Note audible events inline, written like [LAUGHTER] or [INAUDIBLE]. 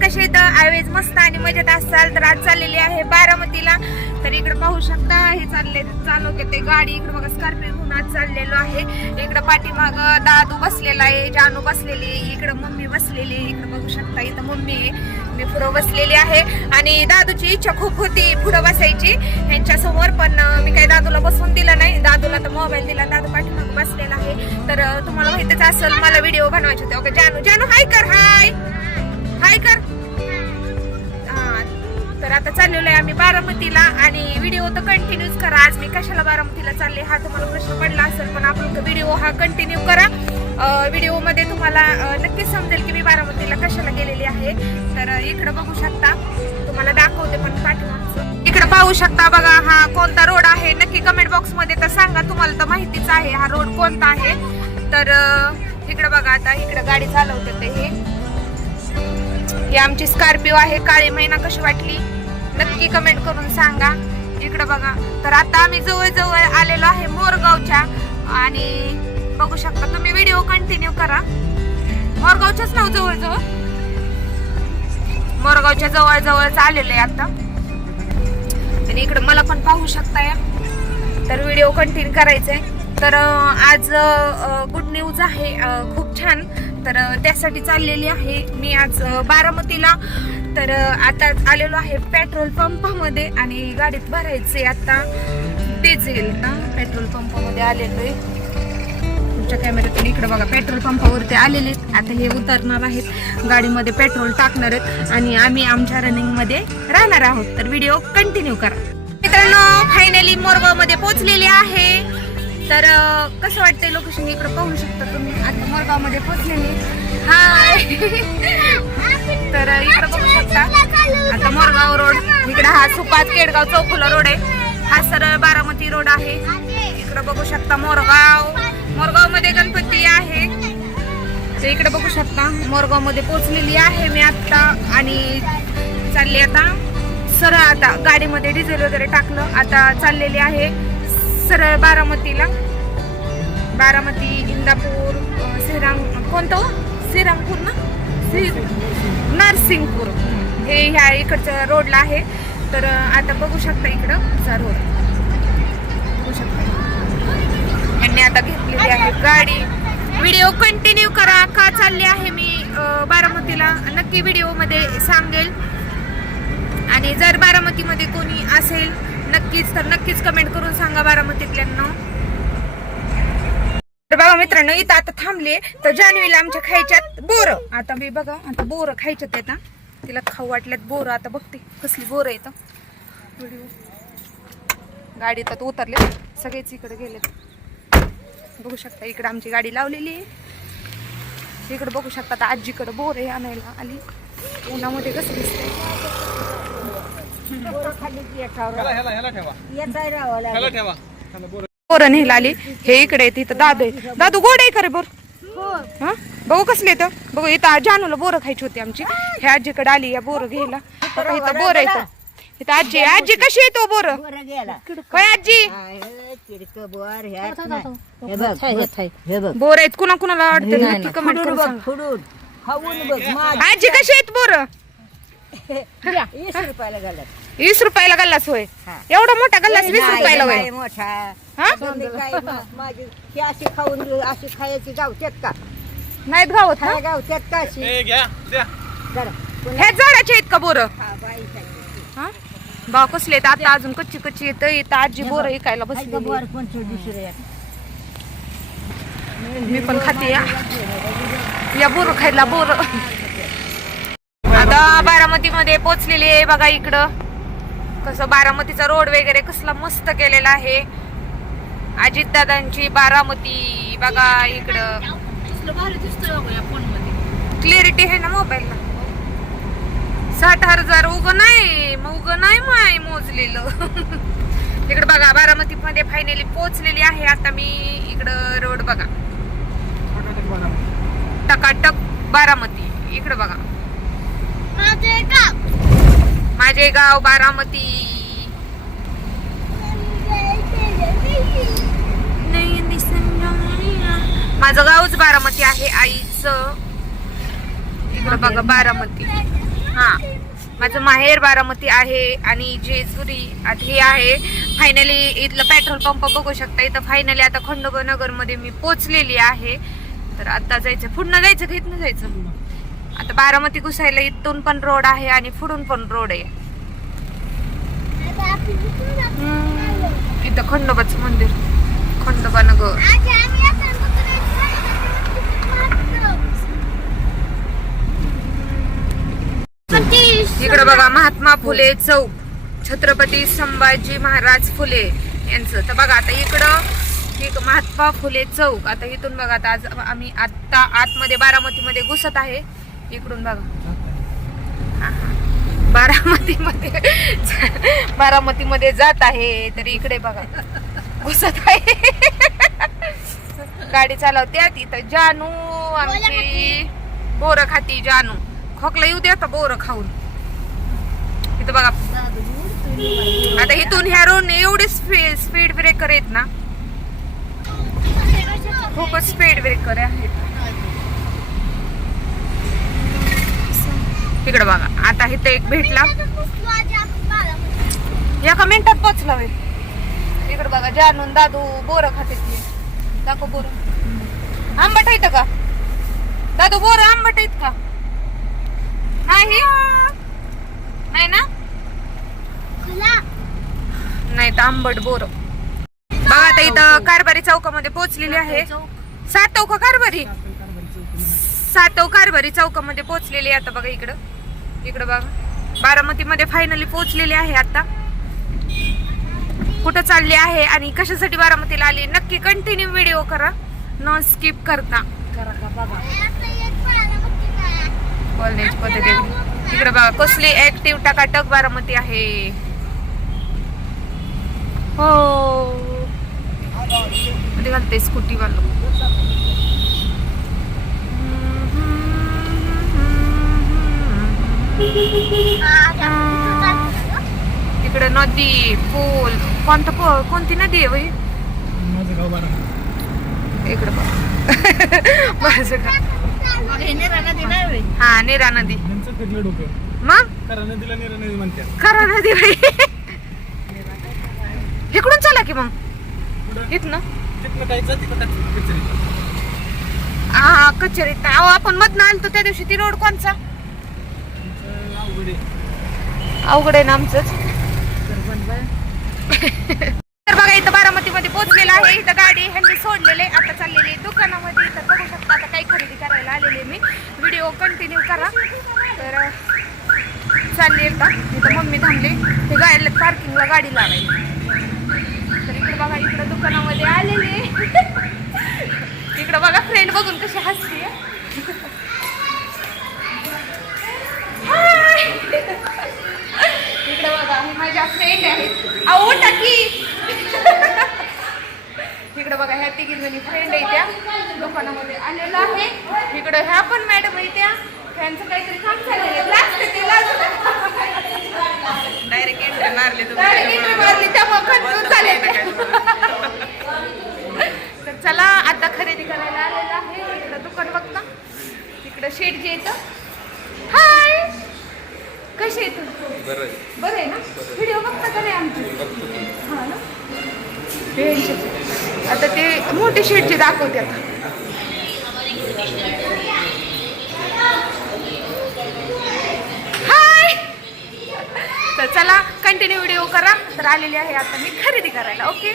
कसे तर आयवेज मस्त आणि मजेत असाल तर आज चाललेली आहे बारामतीला. तर इकडे पाहू शकता हे चालले चालू ते गाडी. इकडे बघा स्कॉर्पिओ घेऊन आज चाललेलो आहे. इकडे पाठीमाग दादू बसलेला आहे जानू बसलेली इकडे मम्मी बसलेली आहे. इकडे बघू शकता इथं मम्मी आहे. मी पुढं बसलेली आहे. आणि दादूची इच्छा खूप होती पुढं बसायची. यांच्या समोर पण मी काही दादूला बसवून दिलं नाही. दादूला तर मोबाईल दिला दादू पाठीमाग बसलेला आहे. तर तुम्हाला माहितीच असेल मला व्हिडिओ बनवायचे होते. ओके जानू जानू हाय कर हाय हाय कर. तर आता चाललेलो आहे आम्ही बारामतीला आणि व्हिडिओ तर कंटिन्यूच करा. आज मी कशाला बारामतीला चालले हा तुम्हाला प्रश्न पडला असेल पण आपण व्हिडिओ हा कंटिन्यू करा. व्हिडिओमध्ये तुम्हाला नक्कीच समजेल की मी बारामतीला कशाला गेलेली आहे. तर इकडे बघू शकता. तुम्हाला दाखवते पण पाठीमागचं. इकडे पाहू शकता बघा हा कोणता रोड आहे? नक्की कमेंट बॉक्समध्ये तर सांगा तुम्हाला तर माहितीच आहे हा रोड कोणता आहे. तर इकडे बघा आता इकडे गाडी चालवते ते हे. ही आमची स्कॉर्पिओ आहे काळी महिना कशी वाटली? नक्की कमेंट करून सांगा. इकडं बघा. तर आता आम्ही जवळजवळ आलेलो आहे मोरगावच्या. आणि बघू शकता तुम्ही व्हिडिओ कंटिन्यू करा. मोरगावच्याच नाव जवळजवळ? मोरगावच्या जवळजवळच आलेलं आलेलो आहे आता. आणि इकडं मला पण पाहू शकता या तर व्हिडिओ कंटिन्यू करायचा आहे तर आज गुड न्यूज आहे खूप छान. तर त्यासाठी चाललेली आहे मी आज बारामतीला. तर आता आलेलो आहे पेट्रोल पंपामध्ये आणि गाडीत भरायचे आता डिझेल ना पेट्रोल पंपामध्ये आलेलो आहे तुमच्या कॅमेऱ्यातून इकडे बघा पेट्रोल पंपावरती आलेले आहेत. आता हे उतरणार आहेत. गाडीमध्ये पेट्रोल टाकणार आहेत. आणि आम्ही आमच्या रनिंगमध्ये राहणार आहोत. तर व्हिडिओ कंटिन्यू करा. मित्रांनो फायनली मोरगावमध्ये पोहोचलेली आहे. तर कसं वाटतंय लोकेशन इकडं पाहू शकता तुम्ही? आता मोरगावमध्ये मध्ये पोहोचलेली. हाय [LAUGHS] तर इकडं बघू शकता. आता मोरगाव रोड इकडं हा सुपात केडगाव चौफुला रोड आहे. हा सरळ बारामती रोड आहे. इकडं बघू शकता मोरगाव. मोरगावमध्ये गणपती आहे. तर इकडं बघू शकता मोरगावमध्ये पोचलेली आहे मी आत्ता आणि चालली आता. सरळ आता गाडीमध्ये डिझेल वगैरे टाकलं. आता चाललेली आहे. सरळ बारामतीला. बारामती इंदापूर श्रीराम कोणतं हो? श्रीरामपूर ना? श्री नरसिंगपूर हे ह्या इकडच्या रोडला आहे. तर आता बघू शकता इकडं चा रोड बघू शकता. यांनी आता घेतलेली आहे गाडी. व्हिडिओ कंटिन्यू करा. का चालली आहे मी बारामतीला. नक्की व्हिडिओमध्ये सांगेल. आणि जर बारामतीमध्ये कोणी असेल नक्कीच तर नक्कीच कमेंट करून सांगा बारामतीतल्यांना. तर बघा मित्रांनो इथं आता थांबले. तर जान्हवीला आमच्या खायच्यात बोर. आता मी बघा आता बोर खायच्यात आता तिला खाऊ वाटल्यात बोर. आता बघते कसली बोर येतं गाडी तर उतरले. सगळेच इकडे गेलेत. बघू शकता इकडे आमची गाडी लावलेली आहे. इकडे बघू शकता आता आजीकडे बोर आहे आणायला आली. उन्हामध्ये कसं दिसतंय. ह्याला ह्याला ह्याला ठेवा. ह्याला ठेवा. ह्याला बोर बोर न्यायला आली. हे इकडे आहे, तिथं दादू आहे दादू गोड आहे खरे बोर हा. बघू कसले तर बघू इथं जानूला बोरं खायची होती आमची. हे आजीकडे आली या बोरं घ्यायला. बघा इथं बोर आहे इथं इथं आजी आहे. आजी कशी आहे तो बोर? बरं गेला काय आजी बोर. हे हे आहेत कुणा कुणाला आवडते नक्की कमेंट करून सांगा. आजी कशी आहेत बोर? वीस रुपयाला घालत वीस रुपयाला गल्लास होय? हा. एवढा मोठा गल्लास वीस नाही, रुपयाला होय? मोठा. हा? तुम्ही काय मा- माझी ही अशी खाऊन अशी खायची गावत्यात का? नाहीत गावात हा काय गावत्यात का अशी? ए घ्या द्या. जरा. पुन्हा ह्या झाडाचे आहेत का बोर? खा. हा? भाव कसले आहेत? आता अजून कच्ची कच्ची येत इथं आजी बोर ऐकायला का बसली बोर? मी पण खाते या. या बोर खायला बोर. आता बारामती मध्ये पोचलेली आहे बघा इकडं. कसं बारामतीचा रोड वगैरे कसला मस्त केलेला आहे. अजित दादांची बारामती बघा इकडं. क्लिअरिटी आहे ना मोबाईलला साठ हजार उग नाही मग उग नाही माय मोजलेलं. इकडे बघा बारामती मध्ये फायनली पोहोचलेली आहे. आता मी इकडं रोड बघा. टकाटक बारामती. इकडे बघा. माझे गाव. बारामती. माझं गावच बारामती आहे आईचं. इकडं बघा बारामती. हा. माझं माहेर बारामती आहे आणि जेजुरी हे आहे. फायनली इथलं पेट्रोल पंप बघू शकता. इथं फायनली आता खंडोबा नगरमध्ये मी पोचलेली आहे. तर आता जायचं पुढनं जायचं का इथनं जायचं? आता बारामती घुसायला इथून पण रोड आहे आणि पुढून पण रोड आहे. इथं खंडोबाचं मंदिर. खंडोबा नगर. इकडे बघा महात्मा फुले चौक. छत्रपती संभाजी महाराज फुले यांचं. तर बघा आता इकडं एक महात्मा फुले चौक. आता इथून बघा आता आज आम्ही आता आतमध्ये बारामती मध्ये घुसत आहे. इकडून बघा. बारामती मध्ये बारामती मध्ये जात आहे तर इकडे बघा. घुसत आहे. गाडी चालवते तिथं जानू आमची. बोरं खाती जानू. खोकला येऊ दे आता बोरं खाऊन. इथं बघा. आता इथून ह्या रोडने एवढे स्पीड ब्रेकर आहेत ना. खूपच स्पीड ब्रेकर आहेत. इकडे बघा. आता इथं एक भेटला. एका मिनिटात पोचला होय इकडे बघा जानून दादू बोरं खाते दाखव बोर. आंबट आहेत का? दादू बोर आंबट आहेत का? नाही? नाही ना? नाही तर आंबट बोर. बघा आता इथं कारभारी चौकामध्ये पोहोचलेली आहे. सातव का कारभारी? सातव कारभारी चौकामध्ये पोहोचलेली आहे आता बघा इकडं. इकडं बघा. बारामती मध्ये फायनली पोहोचलेली आहे आता. कुठं चालली आहे आणि कशासाठी बारामतीला आली? नक्की कंटिन्यू व्हिडिओ करा. न स्किप करता. कॉलेज पद्धती. इकडे बघा कसली ऍक्टिव्ह टकाटक बारामती आहे. हो. घालते स्कूटी वालो. इकडे नदी पूल कोणतं पूल कोणती नदी आहे बाई? माझं गाव बारा. इकडे बघ. [LAUGHS] माझं गाव. हा नेरा नदी यांचं फिरलं डोकं. मग? कारण नदीला निरा नदी म्हणतात. खरा नदी बाई. इकडून चला की मग. इथनं. तिथनं काय जाते का टाकते कचेरी हा कचेरीत. अहो आपण मधनं आलतो त्या दिवशी ती रोड कोणचा? अवघड आहे ना आमचंच. तर बघा इथं बारामती मध्ये पोहोचलेलं आहे. इथं गाडी ह्यांनी सोडलेले आता चाललेले दुकानामध्ये. इथं बघू शकता आता काही खरेदी करायला आलेले मी. व्हिडिओ कंटिन्यू करा. तर चालली आता. इथं मम्मी थांबली. ते गाडीला पार्किंगला गाडी लावायची तर इकडे बघा इकडं दुकानामध्ये आलेले [LAUGHS] इकडं बघा फ्रेंड बघून कशी हसते फ्रेंड आहेत. अहो टाकी. इकडे बघा ह्या तिघी जणी फ्रेंड आहे त्या दुकानामध्ये आलेलं आहे. इकडे ह्या पण मॅडम आहे त्या. त्यांचं काहीतरी काम चाललेलं ते डायरेक्ट एंट्री मारली त्यामुळे झाले. तर चला आता खरेदी करायला आलेलं आहे. इकडं दुकान बघता. तिकडं शेट जे येतं कशी आहे. तू बरं आहे ना? व्हिडिओ बघता का नाही आमची? हा ना. आता ते मोठे शेटचे दाखवते आता. हाय! तर चला कंटिन्यू व्हिडिओ करा. तर आलेली आहे आता मी खरेदी करायला. ओके